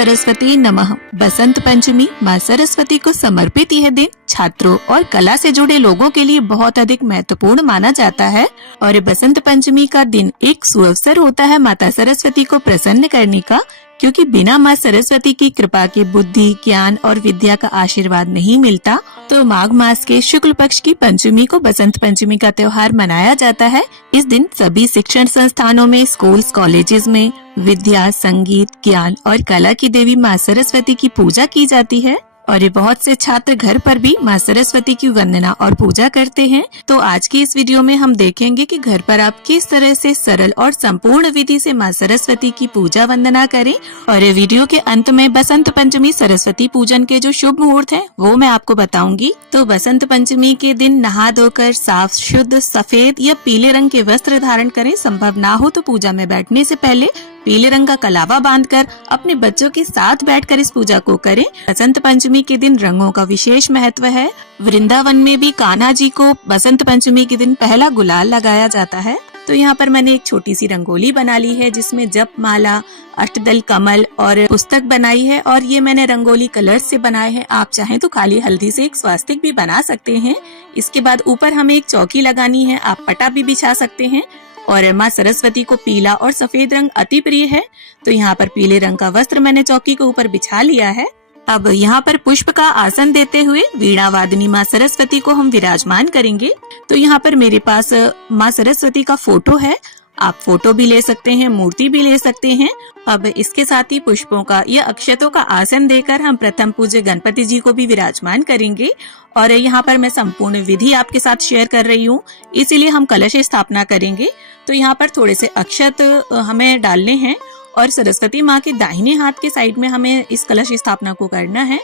सरस्वती नमः। बसंत पंचमी माँ सरस्वती को समर्पित यह दिन छात्रों और कला से जुड़े लोगों के लिए बहुत अधिक महत्वपूर्ण माना जाता है और बसंत पंचमी का दिन एक सुअवसर होता है माता सरस्वती को प्रसन्न करने का, क्योंकि बिना माँ सरस्वती की कृपा के बुद्धि, ज्ञान और विद्या का आशीर्वाद नहीं मिलता। तो माघ मास के शुक्ल पक्ष की पंचमी को बसंत पंचमी का त्योहार मनाया जाता है। इस दिन सभी शिक्षण संस्थानों में, स्कूल्स, कॉलेजेस में विद्या, संगीत, ज्ञान और कला की देवी माँ सरस्वती की पूजा की जाती है और ये बहुत से छात्र घर पर भी माँ सरस्वती की वंदना और पूजा करते हैं। तो आज की इस वीडियो में हम देखेंगे कि घर पर आप किस तरह से सरल और संपूर्ण विधि से माँ सरस्वती की पूजा वंदना करें। और वीडियो के अंत में बसंत पंचमी सरस्वती पूजन के जो शुभ मुहूर्त हैं वो मैं आपको बताऊंगी। तो बसंत पंचमी के दिन नहा धोकर साफ, शुद्ध, सफेद या पीले रंग के वस्त्र धारण करें। संभव ना हो तो पूजा में बैठने से पहले पीले रंग का कलावा बांधकर अपने बच्चों के साथ बैठकर इस पूजा को करें। बसंत पंचमी के दिन रंगों का विशेष महत्व है। वृंदावन में भी कान्हा जी को बसंत पंचमी के दिन पहला गुलाल लगाया जाता है। तो यहाँ पर मैंने एक छोटी सी रंगोली बना ली है जिसमें जप माला, अष्टदल कमल और पुस्तक बनाई है और ये मैंने रंगोली कलर्स से बनाए हैं। आप चाहें तो खाली हल्दी से एक स्वास्तिक भी बना सकते हैं। इसके बाद ऊपर हमें एक चौकी लगानी है। आप पटा भी बिछा सकते हैं। और माँ सरस्वती को पीला और सफेद रंग अति प्रिय है, तो यहाँ पर पीले रंग का वस्त्र मैंने चौकी के ऊपर बिछा लिया है। अब यहाँ पर पुष्प का आसन देते हुए वीणा वादनी माँ सरस्वती को हम विराजमान करेंगे। तो यहाँ पर मेरे पास माँ सरस्वती का फोटो है। आप फोटो भी ले सकते हैं, मूर्ति भी ले सकते हैं। अब इसके साथ ही पुष्पों का या अक्षतों का आसन देकर हम प्रथम पूज्य गणपति जी को भी विराजमान करेंगे। और यहाँ पर मैं संपूर्ण विधि आपके साथ शेयर कर रही हूँ, इसीलिए हम कलश स्थापना करेंगे। तो यहाँ पर थोड़े से अक्षत हमें डालने हैं और सरस्वती माँ के दाहिने हाथ के साइड में हमें इस कलश स्थापना को करना है।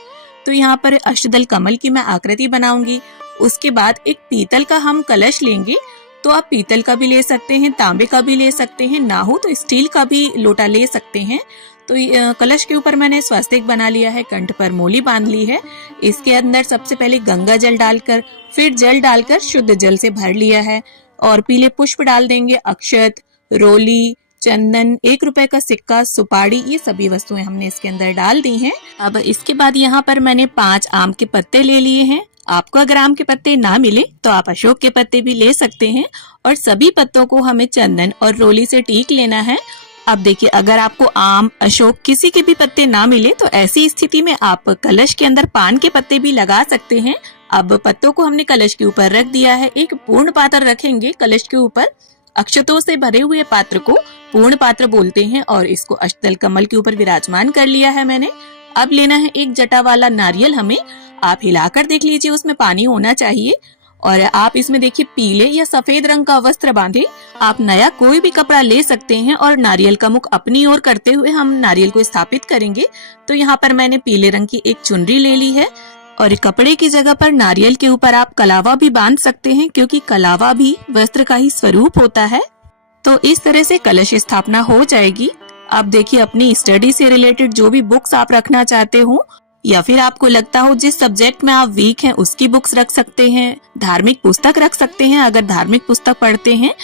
तो यहाँ पर अष्टदल कमल की मैं आकृति बनाऊंगी। उसके बाद एक पीतल का हम कलश लेंगे। तो आप पीतल का भी ले सकते हैं, तांबे का भी ले सकते हैं, ना हो तो स्टील का भी लोटा ले सकते हैं। तो कलश के ऊपर मैंने स्वास्तिक बना लिया है, कंठ पर मोली बांध ली है। इसके अंदर सबसे पहले गंगा जल डालकर, फिर जल डालकर शुद्ध जल से भर लिया है और पीले पुष्प डाल देंगे, अक्षत, रोली, चंदन, 1 रुपए का सिक्का, सुपारी, ये सभी वस्तुएं हमने इसके अंदर डाल दी हैं। अब इसके बाद यहाँ पर मैंने 5 आम के पत्ते ले लिए हैं। आपको अगर आम के पत्ते ना मिले तो आप अशोक के पत्ते भी ले सकते हैं और सभी पत्तों को हमें चंदन और रोली से टीक लेना है। अब देखिए, अगर आपको आम, अशोक किसी के भी पत्ते ना मिले तो ऐसी स्थिति में आप कलश के अंदर पान के पत्ते भी लगा सकते हैं। अब पत्तों को हमने कलश के ऊपर रख दिया है। एक पूर्ण पात्र रखेंगे कलश के ऊपर। अक्षतों से भरे हुए पात्र को पूर्ण पात्र बोलते हैं और इसको अष्टदल कमल के ऊपर विराजमान कर लिया है मैंने। अब लेना है एक जटा वाला नारियल हमें। आप हिलाकर देख लीजिए, उसमें पानी होना चाहिए। और आप इसमें देखिए पीले या सफेद रंग का वस्त्र बांधे। आप नया कोई भी कपड़ा ले सकते हैं और नारियल का मुख अपनी ओर करते हुए हम नारियल को स्थापित करेंगे। तो यहाँ पर मैंने पीले रंग की एक चुनरी ले ली है और कपड़े की जगह पर नारियल के ऊपर आप कलावा भी बांध सकते हैं, क्योंकि कलावा भी वस्त्र का ही स्वरूप होता है। तो इस तरह से कलश स्थापना हो जाएगी। अब देखिए, अपनी स्टडी से रिलेटेड जो भी बुक्स आप रखना चाहते हो या फिर आपको लगता हो जिस सब्जेक्ट में आप वीक हैं उसकी बुक्स रख सकते हैं। धार्मिक पुस्तक रख सकते हैं अगर धार्मिक पुस्तक पढ़ते हैं।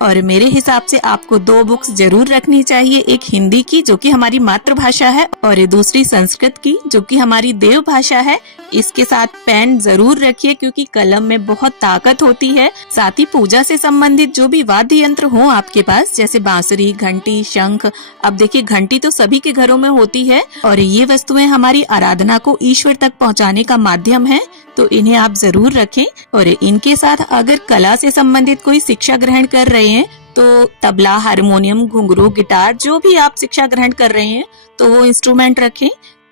और मेरे हिसाब से आपको 2 बुक्स जरूर रखनी चाहिए, एक हिंदी की जो कि हमारी मातृभाषा है और दूसरी संस्कृत की जो कि हमारी देव भाषा है। इसके साथ पेन जरूर रखिए, क्योंकि कलम में बहुत ताकत होती है। साथ ही पूजा से संबंधित जो भी वाद्य यंत्र हो आपके पास, जैसे बांसुरी, घंटी, शंख। अब देखिए, घंटी तो सभी के घरों में होती है और ये वस्तुएं हमारी आराधना को ईश्वर तक पहुँचाने का माध्यम है, तो इन्हें आप जरूर रखें। और इनके साथ अगर कला से संबंधित कोई शिक्षा ग्रहण कर रहे हैं तो तबला, हारमोनियम, घुंघरू, गिटार, जो भी आप शिक्षा ग्रहण कर रहे हैं तो वो इंस्ट्रूमेंट रखें।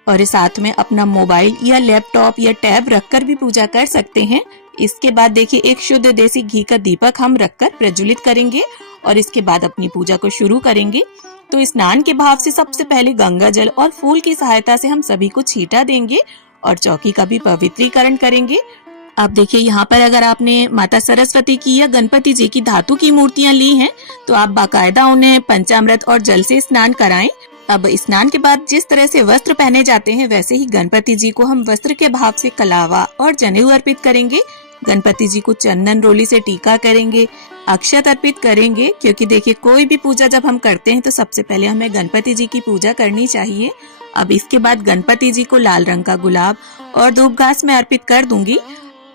और साथ में अपना मोबाइल या लैपटॉप या टैब रखकर भी पूजा कर सकते हैं। इसके बाद देखिए, एक शुद्ध देसी घी का दीपक हम रखकर प्रज्वलित करेंगे और इसके बाद अपनी पूजा को शुरू करेंगे। तो स्नान के भाव से सबसे पहले गंगा जल और फूल की सहायता से हम सभी को छींटा देंगे और चौकी का भी पवित्रीकरण करेंगे। अब देखिए, यहाँ पर अगर आपने माता सरस्वती की या गणपति जी की धातु की मूर्तियां ली हैं तो आप बाकायदा उन्हें पंचामृत और जल से स्नान कराएं। अब स्नान के बाद जिस तरह से वस्त्र पहने जाते हैं वैसे ही गणपति जी को हम वस्त्र के भाव से कलावा और जनेऊ अर्पित करेंगे। गणपति जी को चंदन रोली से टीका करेंगे। अक्षत अर्पित करेंगे, क्योंकि देखिए कोई भी पूजा जब हम करते हैं तो सबसे पहले हमें गणपति जी की पूजा करनी चाहिए। अब इसके बाद गणपति जी को लाल रंग का गुलाब और धूप घास में अर्पित कर दूंगी।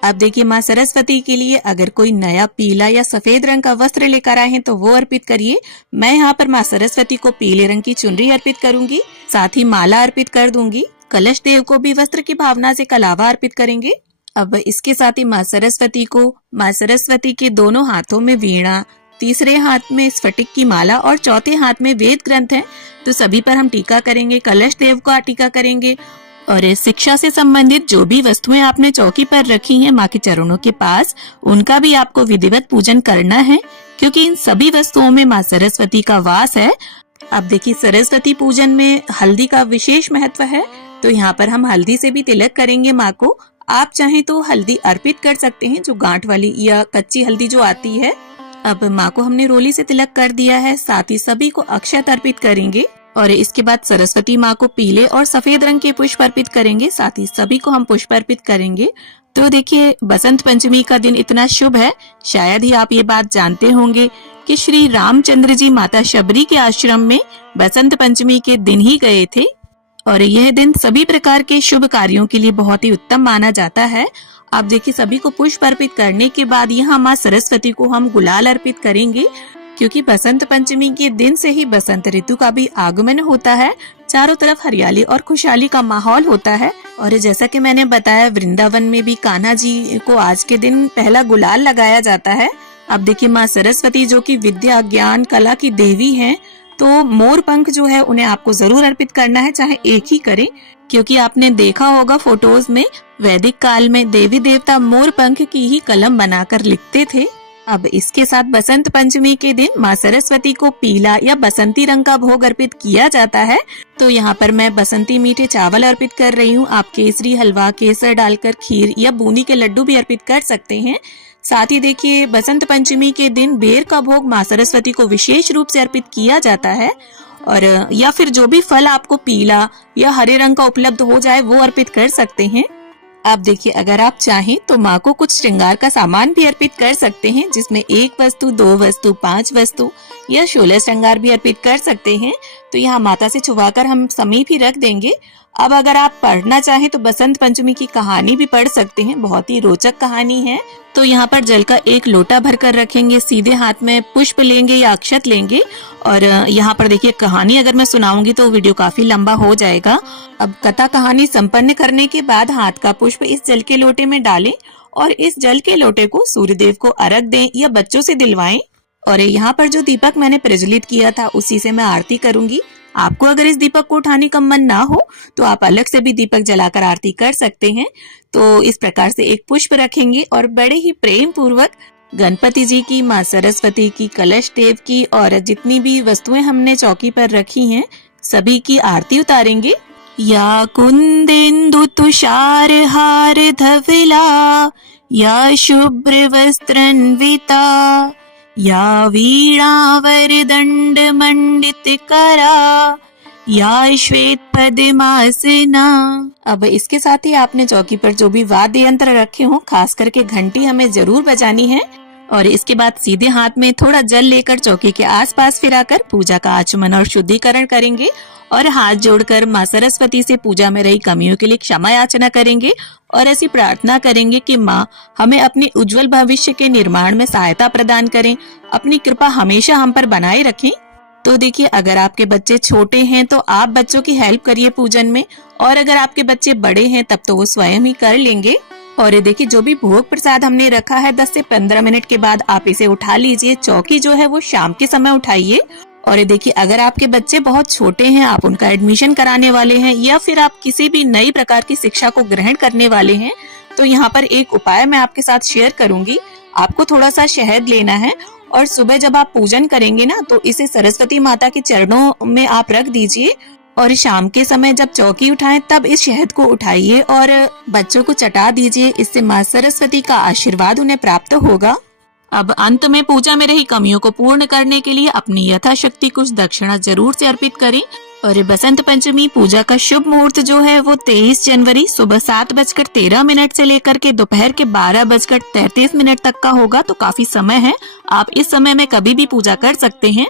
अब देखिए माँ सरस्वती के लिए अगर कोई नया पीला या सफेद रंग का वस्त्र लेकर आए हैं तो वो अर्पित करिए। मैं यहाँ पर माँ सरस्वती को पीले रंग की चुनरी अर्पित करूंगी, साथ ही माला अर्पित कर दूंगी। कलश देव को भी वस्त्र की भावना से कलावा अर्पित करेंगे। अब इसके साथ ही माँ सरस्वती के दोनों हाथों में वीणा, तीसरे हाथ में स्फटिक की माला और चौथे हाथ में वेद ग्रंथ है, तो सभी पर हम टीका करेंगे। कलश देव का टीका करेंगे और शिक्षा से संबंधित जो भी वस्तुएं आपने चौकी पर रखी हैं माँ के चरणों के पास, उनका भी आपको विधिवत पूजन करना है, क्योंकि इन सभी वस्तुओं में माँ सरस्वती का वास है। अब देखिए सरस्वती पूजन में हल्दी का विशेष महत्व है, तो यहाँ पर हम हल्दी से भी तिलक करेंगे माँ को। आप चाहें तो हल्दी अर्पित कर सकते हैं, जो गांठ वाली या कच्ची हल्दी जो आती है। अब माँ को हमने रोली से तिलक कर दिया है, साथ ही सभी को अक्षत अर्पित करेंगे और इसके बाद सरस्वती माँ को पीले और सफेद रंग के पुष्प अर्पित करेंगे, साथ ही सभी को हम पुष्प अर्पित करेंगे। तो देखिए बसंत पंचमी का दिन इतना शुभ है, शायद ही आप ये बात जानते होंगे कि श्री रामचंद्र जी माता शबरी के आश्रम में बसंत पंचमी के दिन ही गए थे और यह दिन सभी प्रकार के शुभ कार्यों के लिए बहुत ही उत्तम माना जाता है। आप देखिए सभी को पुष्प अर्पित करने के बाद यहाँ माँ सरस्वती को हम गुलाल अर्पित करेंगे, क्योंकि बसंत पंचमी के दिन से ही बसंत ऋतु का भी आगमन होता है। चारों तरफ हरियाली और खुशहाली का माहौल होता है और जैसा कि मैंने बताया वृंदावन में भी कान्हा जी को आज के दिन पहला गुलाल लगाया जाता है। अब देखिए माँ सरस्वती जो कि विद्या, ज्ञान, कला की देवी हैं, तो मोर पंख जो है उन्हें आपको जरूर अर्पित करना है, चाहे एक ही करें, क्योंकि आपने देखा होगा फोटोज में वैदिक काल में देवी देवता मोर पंख की ही कलम बनाकर लिखते थे। अब इसके साथ बसंत पंचमी के दिन माँ सरस्वती को पीला या बसंती रंग का भोग अर्पित किया जाता है, तो यहाँ पर मैं बसंती मीठे चावल अर्पित कर रही हूँ। आप केसरी हलवा, केसर डालकर खीर या बूंदी के लड्डू भी अर्पित कर सकते हैं। साथ ही देखिए बसंत पंचमी के दिन बेर का भोग माँ सरस्वती को विशेष रूप से अर्पित किया जाता है, और या फिर जो भी फल आपको पीला या हरे रंग का उपलब्ध हो जाए वो अर्पित कर सकते हैं। आप देखिए अगर आप चाहें तो माँ को कुछ श्रृंगार का सामान भी अर्पित कर सकते हैं, जिसमें 1 वस्तु, 2 वस्तु, 5 वस्तु या 16 श्रृंगार भी अर्पित कर सकते हैं। तो यहाँ माता से छुपाकर हम समीप ही रख देंगे। अब अगर आप पढ़ना चाहें तो बसंत पंचमी की कहानी भी पढ़ सकते हैं, बहुत ही रोचक कहानी है। तो यहाँ पर जल का 1 लोटा भरकर रखेंगे, सीधे हाथ में पुष्प लेंगे या अक्षत लेंगे और यहाँ पर देखिए कहानी अगर मैं सुनाऊंगी तो वीडियो काफी लंबा हो जाएगा। अब कथा कहानी संपन्न करने के बाद हाथ का पुष्प इस जल के लोटे में डालें और इस जल के लोटे को सूर्यदेव को अर्घ दें या बच्चों से दिलवाएं। और यहाँ पर जो दीपक मैंने प्रज्वलित किया था उसी से मैं आरती करूंगी। आपको अगर इस दीपक को उठाने का मन ना हो तो आप अलग से भी दीपक जलाकर आरती कर सकते हैं। तो इस प्रकार से एक पुष्प रखेंगे और बड़े ही प्रेम पूर्वक गणपति जी की, माँ सरस्वती की, कलश देव की और जितनी भी वस्तुएं हमने चौकी पर रखी हैं सभी की आरती उतारेंगे। या कुंदेन्दु तुषार हार धवला, या शुभ्र वस्त्रान्विता, या वीणा वरदंड मंडित करा, या श्वेत पद्मासना। अब इसके साथ ही आपने चौकी पर जो भी वाद्य यंत्र रखे हों, खास करके घंटी हमें जरूर बजानी है और इसके बाद सीधे हाथ में थोड़ा जल लेकर चौकी के आसपास फिराकर पूजा का आचमन और शुद्धिकरण करेंगे और हाथ जोड़कर माँ सरस्वती से पूजा में रही कमियों के लिए क्षमा याचना करेंगे और ऐसी प्रार्थना करेंगे कि माँ हमें अपने उज्जवल भविष्य के निर्माण में सहायता प्रदान करें, अपनी कृपा हमेशा हम पर बनाए रखें। तो देखिए अगर आपके बच्चे छोटे हैं तो आप बच्चों की हेल्प करिए पूजन में, और अगर आपके बच्चे बड़े हैं तब तो वो स्वयं ही कर लेंगे। और देखिए जो भी भोग प्रसाद हमने रखा है 10 से 15 मिनट के बाद आप इसे उठा लीजिए। चौकी जो है वो शाम के समय उठाइए। और देखिए अगर आपके बच्चे बहुत छोटे हैं, आप उनका एडमिशन कराने वाले हैं या फिर आप किसी भी नई प्रकार की शिक्षा को ग्रहण करने वाले हैं, तो यहाँ पर एक उपाय मैं आपके साथ शेयर करूंगी। आपको थोड़ा सा शहद लेना है और सुबह जब आप पूजन करेंगे ना तो इसे सरस्वती माता के चरणों में आप रख दीजिए और शाम के समय जब चौकी उठाएं तब इस शहद को उठाइए और बच्चों को चटा दीजिए। इससे माँ सरस्वती का आशीर्वाद उन्हें प्राप्त होगा। अब अंत में पूजा में रही कमियों को पूर्ण करने के लिए अपनी यथाशक्ति कुछ दक्षिणा जरूर से अर्पित करें। और बसंत पंचमी पूजा का शुभ मुहूर्त जो है वो 23 जनवरी सुबह 7:13 से लेकर के दोपहर के 12:33 तक का होगा। तो काफी समय है, आप इस समय में कभी भी पूजा कर सकते हैं।